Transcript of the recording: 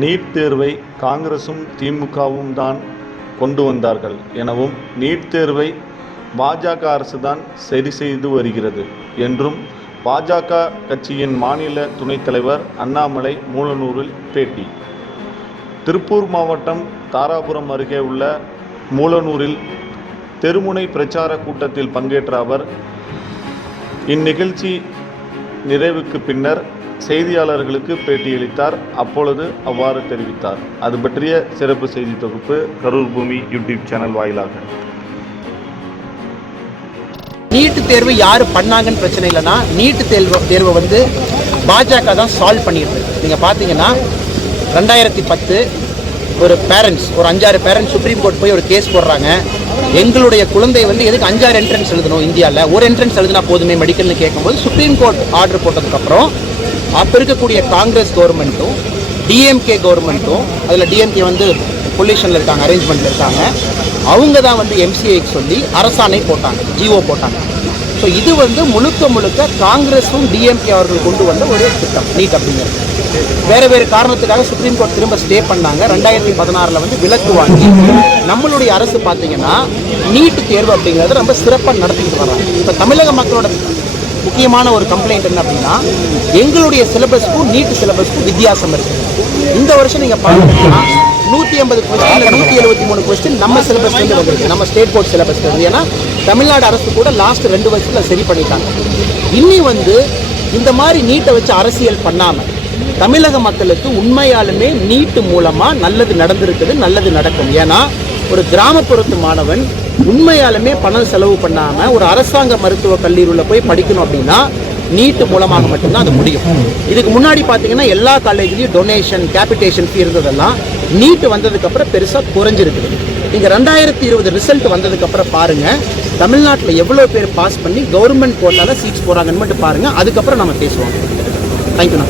NEET தேர்வை காங்கிரசும் திமுகவும் தான் கொண்டு வந்தார்கள் எனவும் நீட் தேர்வை பாஜக அரசுதான் சரி செய்து வருகிறது என்றும் பாஜக கட்சியின் மாநில துணைத் தலைவர் அண்ணாமலை மூலனூரில் பேட்டி. திருப்பூர் மாவட்டம் தாராபுரம் அருகே உள்ள மூலனூரில் தெருமுனை பிரச்சார கூட்டத்தில் பங்கேற்ற அவர் இந்நிகழ்ச்சி நிறைவுக்கு பின்னர் செய்தியாளர்களுக்கு பேட்டியளித்தார். அப்பொழுது அவ்வாறு தெரிவித்தார். அது பற்றிய சிறப்பு செய்தி தொகுப்பு கரூர் பூமி யூடியூப் சேனல் வாயிலாக. நீட் தேர்வு யார் பண்ணாங்கன்னு பிரச்சனை இல்லைன்னா நீட் தேர்வை வந்து பாஜக தான் சால்வ் பண்ணிட்டு இருக்கு. நீங்கள் பார்த்தீங்கன்னா 2010 ஒரு பேரண்ட்ஸ் ஒரு 5-6 பேரண்ட்ஸ் சுப்ரீம் கோர்ட் போய் ஒரு கேஸ் போடுறாங்க. எங்களுடைய குழந்தை வந்து எதுக்கு 5-6 என்ட்ரன்ஸ் எழுதணும், இந்தியாவில் ஒரு என்ட்ரன்ஸ் எழுதினா போதுமே மெடிக்கல்னு கேட்கும்போது சுப்ரீம் கோர்ட் ஆர்டர் போட்டதுக்கப்புறம் அப்போ இருக்கக்கூடிய காங்கிரஸ் கவர்மெண்ட்டும் டிஎம்கே கவர்மெண்ட்டும், அதில் டிஎம்கே வந்து பொல்யூஷனில் இருக்காங்க, அரேஞ்ச்மெண்ட்டில் இருக்காங்க, அவங்க தான் வந்து எம்சிஐக்கு சொல்லி அரசாணை போட்டாங்க, ஜிஓ போட்டாங்க. ஸோ இது வந்து முழுக்க காங்கிரஸும் டிஎம்கே அவர்கள் கொண்டு வந்த ஒரு திட்டம் நீட் அப்படிங்கிறது. வேறு காரணத்துக்காக சுப்ரீம் கோர்ட் திரும்ப ஸ்டே பண்ணாங்க. 2016 வந்து விலக்கு வாங்கி நம்மளுடைய அரசு பார்த்தீங்கன்னா நீட் தேர்வு அப்படிங்கிறது ரொம்ப சிறப்பாக நடத்திக்கிட்டு வர்றாங்க. இப்போ தமிழக மக்களோட முக்கியமான ஒரு கம்ப்ளைண்ட் என்ன அப்படின்னா எங்களுடைய சிலபஸ்க்கும் நீட் சிலபஸ்க்கும் வித்தியாசம் இருக்குது. இந்த வருஷம் நீங்கள் பார்த்தீங்கன்னா 150 கொஸ்டின் 173 கொஸ்டின் நம்ம சிலபஸ்லேருந்து வந்துருக்கு, நம்ம ஸ்டேட் போர்ட் சிலபஸ்லேருந்து. ஏன்னா தமிழ்நாடு அரசு கூட லாஸ்ட் 2 வருஷத்தில் சரி பண்ணிட்டாங்க. இன்னி வந்து இந்த மாதிரி நீட்டை வச்சு அரசியல் பண்ணாமல் தமிழக மக்களுக்கு உண்மையாலுமே நீட்டு மூலமாக நல்லது நடந்திருக்குது, நல்லது நடக்கும். ஏன்னா ஒரு கிராமப்புறத்து மாணவன் உண்மையாலுமே பணம் செலவு பண்ணாமல் ஒரு அரசாங்க மருத்துவக் கல்லூரியில் போய் படிக்கணும் அப்படின்னா நீட்டு மூலமாக மட்டும்தான் அது முடியும். இதுக்கு முன்னாடி பார்த்தீங்கன்னா எல்லா காலேஜ்லேயும் டொனேஷன் கேபிட்டேஷன் ஃபீ இருந்ததெல்லாம் நீட்டு வந்ததுக்கப்புறம் பெருசாக குறைஞ்சிருக்குது. நீங்கள் 2020 ரிசல்ட் வந்ததுக்கப்புறம் பாருங்கள் தமிழ்நாட்டில் எவ்வளோ பேர் பாஸ் பண்ணி கவர்மெண்ட் கோட்டாவில் சீட்ஸ் போகிறாங்கன்னு மட்டும் பாருங்கள். அதுக்கப்புறம் நம்ம பேசுவோம். தேங்க்யூண்ணா.